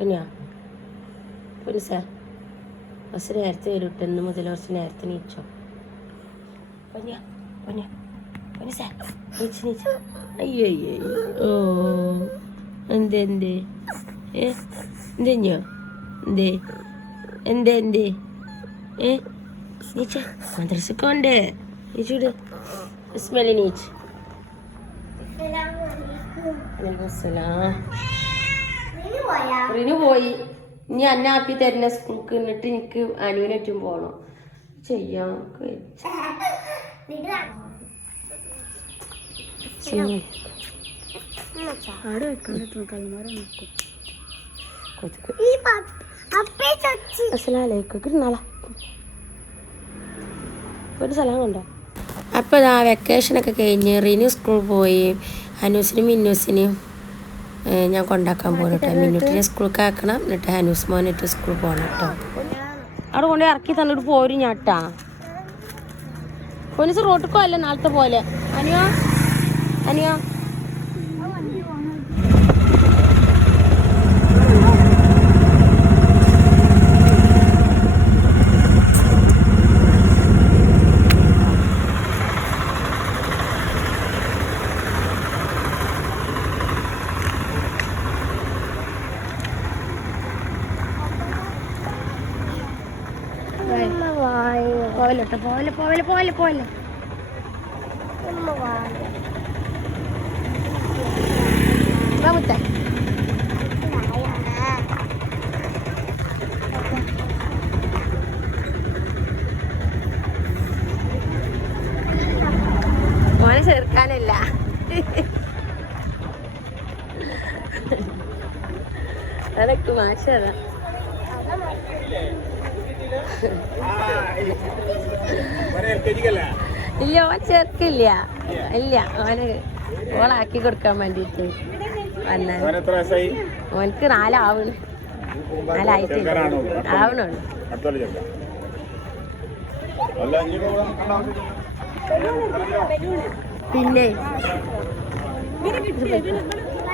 പിന്നെയാ പൊരിസ കുറച്ച് നേരത്തെ വരും കേട്ടോ. ഇന്ന് മുതൽ കുറച്ച് നേരത്തെ നീച്ചോ. പൊന്നിയാ പൊന്നിയാ പൊന്നിസ നീച്ച് നീച്ച്. അയ്യോ അയ്യോ ഓ എന്തേ എന്തേ എന്തെഞ്ഞോ എന്തേ എന്തേ എന്തേ നീച്ച മദ്രസക്കുണ്ട് നീച്ചൂട്. ബിസ്മില്ലാ നീച്ച്. റിനു പോയി. ഇനി അന്നെ ആക്കി തരുന്ന സ്കൂൾക്ക് എന്നിട്ട് എനിക്ക് അനുവിനേറ്റും പോണം. ചെയ്യാം ഒരു സ്ഥലം കണ്ടോ. അപ്പോൾ ഇതാ വെക്കേഷനൊക്കെ കഴിഞ്ഞ് റിനു സ്കൂളിൽ പോയി. ഹനൂസിനും മിന്നൂസിനെയും ഞാൻ കൊണ്ടാക്കാൻ പോകണം കേട്ടോ. മിന്നൂട്ടിനെ സ്കൂൾക്ക് ആക്കണം, എന്നിട്ട് ഹനൂസ് മോനായിട്ട് സ്കൂളിൽ പോകണം കേട്ടോ. അവിടെ കൊണ്ട് ഇറക്കി തന്നിട്ട് പോരും ഞാട്ടാ. പോലീസ് റോട്ടിക്കോ അല്ല നാളത്തെ പോലെ. അനിയോ അനിയോ പോവല്ലോട്ടോ. പോലെ പോലെ പോലെ പോലെ മുത്ത മോനെ ചേർക്കാനല്ല. അതൊക്കെ മാഷതാ. ഇല്ല ഓൻ ചേർക്കില്ല. ഇല്ല ഓന് ഓളാക്കി കൊടുക്കാൻ വേണ്ടിട്ട് വന്ന. ഓനക്ക് 4 ആവണ്. 4 ആയിട്ടില്ല, ആവണുള്ളൂ. പിന്നെ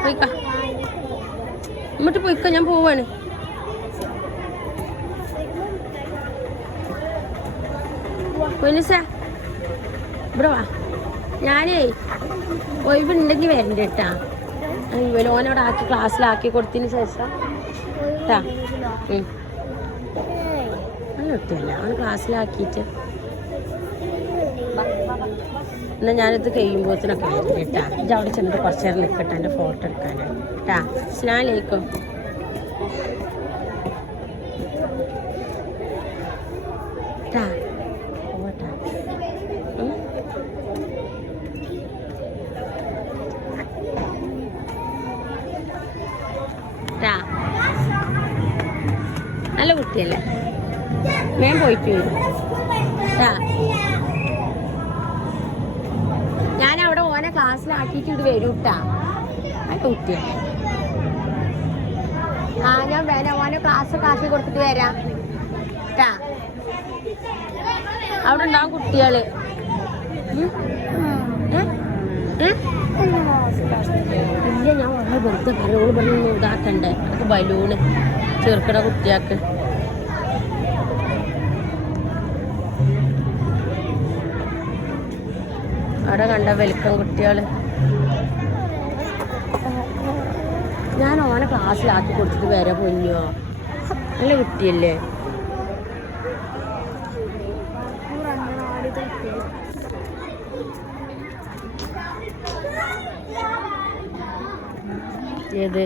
പോയിക്കോ, ഇങ്ങോട്ട് പോയിക്കോ, ഞാൻ പോവാണ്. പൊന്നിസ ഇവിടെ വാ. ഞാനേ ഒഴിവുണ്ടെങ്കിൽ വരണ്ട കേട്ടാ. ഓനോട് ആക്കി ക്ലാസ്സിലാക്കി കൊടുത്തതിന് ശേഷം കേട്ടാ. അങ്ങനെ ഒത്തില്ല, അവൻ ക്ലാസ്സിലാക്കിയിട്ട് എന്നാൽ ഞാനിത് കഴിയുമ്പോഴത്തേനൊക്കെ വരും കേട്ടാ. ഇത് അവിടെ ചെന്നിട്ട് കുറച്ച് നേരം നിൽക്കട്ടെ എൻ്റെ ഫോട്ടോ എടുക്കാനാണ് കേട്ടാ. അസ്സലാമു അലൈക്കും. കേട്ടാ നല്ല കുട്ടിയല്ലേ, ഞാൻ പോയിട്ട് വരും. ഞാൻ അവിടെ ഓനെ ക്ലാസ്സിലാക്കിയിട്ട് ഇത് വരും കേട്ടാ. നല്ല കുട്ടിയല്ലേ. ഞാൻ വേന ഓനെ ക്ലാസ്സൊക്കെ ആക്കി കൊടുത്തിട്ട് വരാം കേട്ടാ. അവിടെ ഉണ്ടാവും കുട്ടികള്. ഇല്ല ഞാൻ വളരെ വെറുതെ കരോള് പറഞ്ഞ് ഇതാക്കണ്ടേ. അതൊക്കെ ബലൂണ് ചേർക്കണ കുട്ടിയാക്ക്. അവിടെ കണ്ട വെൽക്കം കുട്ടികള്. ഞാൻ ഓനെ ക്ലാസ്സിലാക്കി കൊടുത്തിട്ട് വരെ പൊന്നോ. നല്ല കുട്ടിയല്ലേ. ഏത്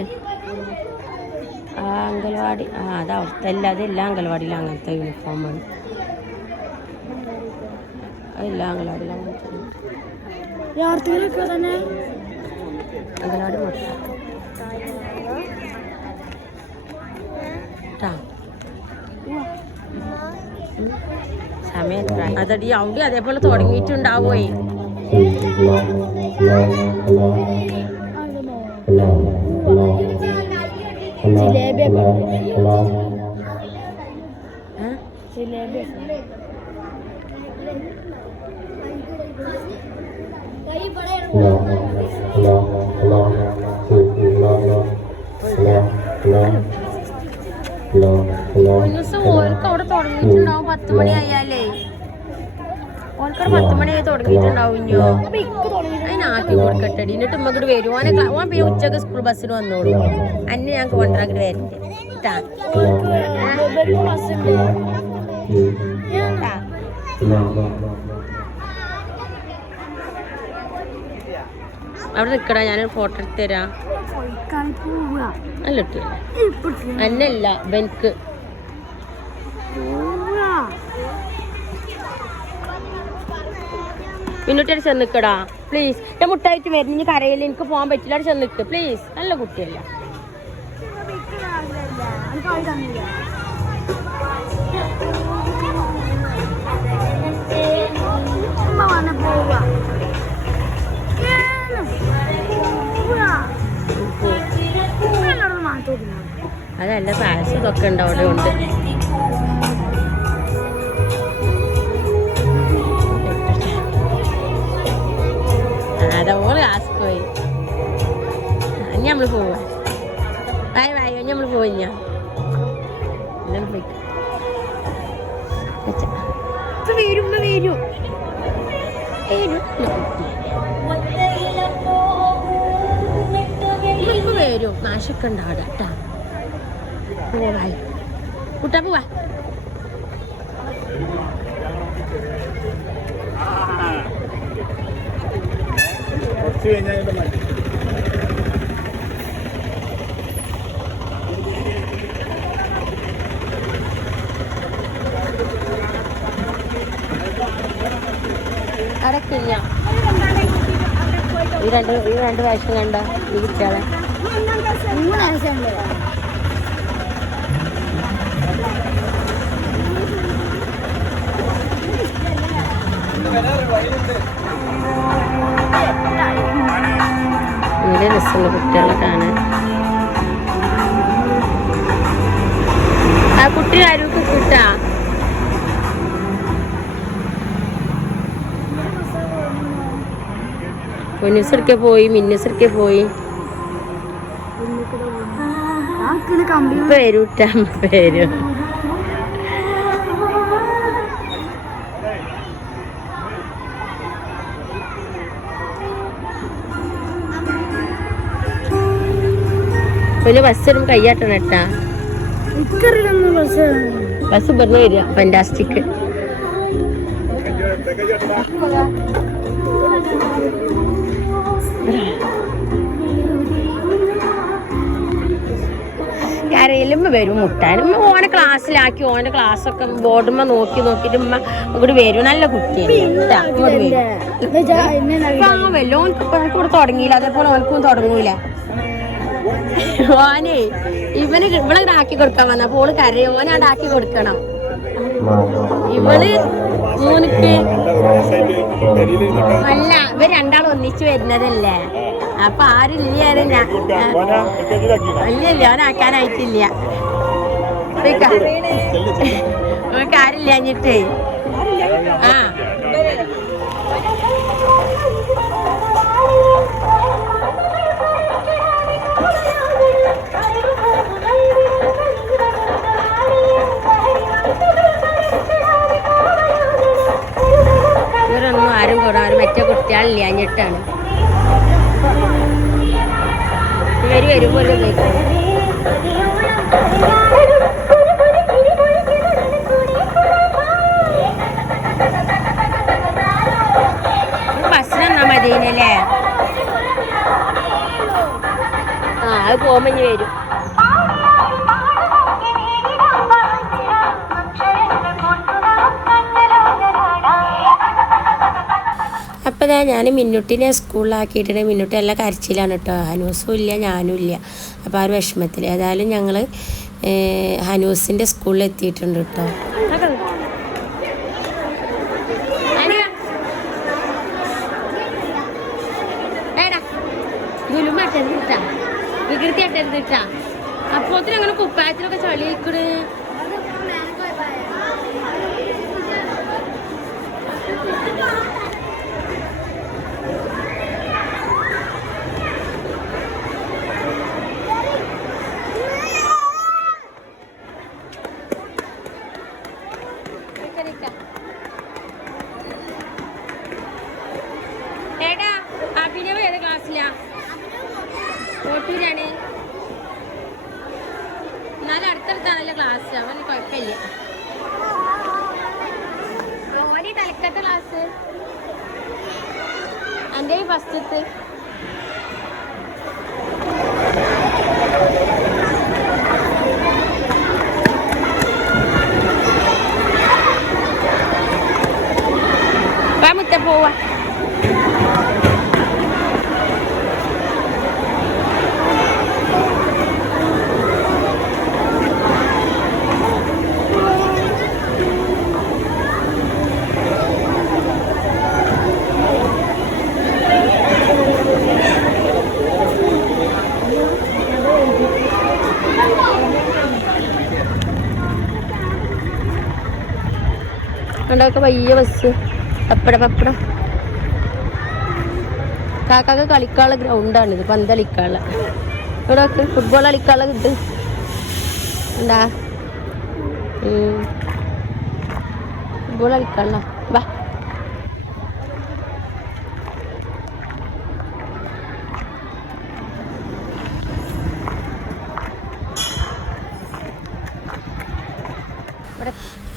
അംഗൻവാടി? അത് അവിടുത്തെ അല്ല, അതെല്ലാം അംഗൻവാടിയിലും അങ്ങനത്തെ യൂണിഫോമാണ്. അതെല്ലാം അംഗൻവാടിയിലും അങ്ങനത്തെ അംഗൻവാടി മൊത്തം സമയം എത്ര അതടി അവിടെ അതേപോലെ തുടങ്ങിയിട്ടുണ്ടാവേ. ജിലേബി ജിലേബി ഓർക്ക് അവിടെ തുടങ്ങിയിട്ടുണ്ടാവും 10 മണി ആയാലേ ഓൾക്കവിടെ 10 മണിയായി തുടങ്ങിയിട്ടുണ്ടാവും ഇഞ്ഞോ അതിനാക്കി കൊടുക്കട്ടെടി എന്നിട്ട് ഇങ്ങോട്ട് വരും ഓൻ പിന്നെ ഉച്ചക്ക് സ്കൂൾ ബസ്സിന് വന്നോളൂ അന്നെ ഞാൻ കൊണ്ടാക്കിട്ട് വരണ്ട് കേട്ടാ അവിടെ നിക്കടാ ഞാനൊരു ഫോട്ടോ എടുത്ത് തരാം അല്ല അന്നല്ല ബെൻക്ക് മിന്നൂട്ടി ചെന്നിക്കടാ പ്ലീസ് എന്റെ മുട്ടായിട്ട് വരുന്ന കരയിൽ എനിക്ക് പോകാൻ പറ്റില്ല അവിടെ ചെന്നിക്ക് പ്ലീസ് നല്ല കുട്ടിയല്ല അതല്ല പായസം ഇതൊക്കെ ഉണ്ട് അവിടെ ഉണ്ട് അതോള് ക്ലാസ് പോയി ഇനി നമ്മള് പോവാ വായ വായ നമ്മള് പോയി ഞാൻ വരും വരും വരും നാശൊക്കെ ഉണ്ടാവും കേട്ടാ പോവായി കുട്ടാ പോവാ അടക്കില്ല ഈ രണ്ട് വേഷം കണ്ട ഈ കുട്ടികളെ നല്ല രസമുള്ള കുട്ടികളെ കാണാൻ ആ കുട്ടി ആരും കിട്ടാ പൊന്നൂസൊക്കെ പോയി മിന്നൂസൊക്കെ പോയി വരൂട്ടാ വരും പിന്നെ ബസ് വരുമ്പോൾ കയ്യാട്ടണം കേട്ടാ ബസ് ഇവിടുന്ന് വരിക ഫാന്റാസ്റ്റിക് കരയിലും വരും മുട്ടാനും ഓനെ ക്ലാസ്സിലാക്കി ഓന്റെ ക്ലാസ്സൊക്കെ ബോർഡുമ്മ നോക്കിയിട്ട് ഉമ്മ ഇങ്ങോട്ട് വരും നല്ല കുട്ടിയാണ് വല്ലോ ഓനക്ക് ഇവിടെ തുടങ്ങിയില്ല അതേപോലെ ഓനക്കും തുടങ്ങൂല ഓനെ ഇവളെ ആക്കി കൊടുക്കാൻ വന്ന അപ്പോൾ ഓള് കരയും ഓനെ അവിടെ ആക്കി കൊടുക്കണം ഇവള് മൂന്നിക്ക് അല്ല ഇവർ രണ്ടാളും ഒന്നിച്ച് വരുന്നതല്ലേ അപ്പൊ ആരില്ലാരും ഇല്ല ഓനാക്കാനായിട്ടില്ല ഓനക്ക് ആരില്ലാഞ്ഞിട്ടേ ആ ഇവരൊന്നും ആരും കൂടാതെ മറ്റേ കുട്ടികളില്ലാഞ്ഞിട്ടാണ് ഇവര് വരുമ്പോൾ ബസ്സിനെന്നാ മതിയല്ലേ ആ അത് പോകുമ്പോ ഇനി വരും അപ്പോൾ ഞാൻ മിന്നുട്ടിനെ സ്കൂളിലാക്കിയിട്ടുണ്ട് മിന്നുട്ടി എല്ലാം കരച്ചിലാണ് കേട്ടോ ഹനൂസും ഇല്ല ഞാനും ഇല്ല അപ്പോൾ ആ ഒരു വിഷമത്തിൽ ഏതായാലും ഞങ്ങൾ ഹനൂസിൻ്റെ സ്കൂളിൽ എത്തിയിട്ടുണ്ട് കേട്ടോ വികൃതി ആട്ടരുത് കിട്ടാ അപ്പോത്തിന് അങ്ങനെ കുപ്പായത്തിലൊക്കെ ചളി വയ്ക്കണ് കോട്ടൂരാണ്. എന്നാലും അടുത്തടുത്താണല്ലോ ക്ലാസ്, അവൻ കുഴപ്പമില്ല. ഓന് തലക്കത്തെ ക്ലാസ് എൻ്റെ ഫസ്റ്റത്തെ. മുത്ത പോവാ. കണ്ടൊക്കെ വലിയ ബസ്. പപ്പടം കാക്കാക്ക് കളിക്കാനുള്ള ഗ്രൗണ്ടാണിത്, പന്ത് കളിക്കാനുള്ള. ഇവിടെ ഫുട്ബോൾ കളിക്കാനുള്ള ഇത് എന്താ, ഫുട്ബോൾ കളിക്കാനുള്ള. വാ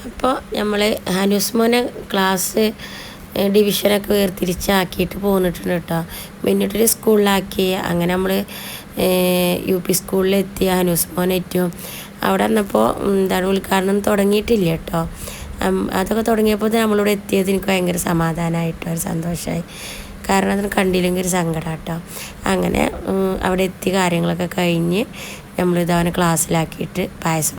അപ്പോൾ നമ്മൾ ഹാനൂസ് മോനെ ക്ലാസ് ഡിവിഷനൊക്കെ വേർതിരിച്ചാക്കിയിട്ട് പോന്നിട്ടുണ്ട് കേട്ടോ. മിന്നുട്ടിൽ സ്കൂളിലാക്കി. അങ്ങനെ നമ്മൾ UP സ്കൂളിലെത്തി ഹാനൂസ് മോനേറ്റവും. അവിടെ വന്നപ്പോൾ എന്താണ് ഉദ്ഘാടനം തുടങ്ങിയിട്ടില്ല കേട്ടോ. അതൊക്കെ തുടങ്ങിയപ്പോൾ നമ്മളിവിടെ എത്തിയത് എനിക്ക് ഭയങ്കര സമാധാനമായിട്ടോ, ഒരു സന്തോഷമായി. കാരണം അതിന് കണ്ടില്ലെങ്കിൽ ഒരു സങ്കടം കേട്ടോ. അങ്ങനെ അവിടെ എത്തി കാര്യങ്ങളൊക്കെ കഴിഞ്ഞ് നമ്മളിതവനെ ക്ലാസ്സിലാക്കിയിട്ട് പായസം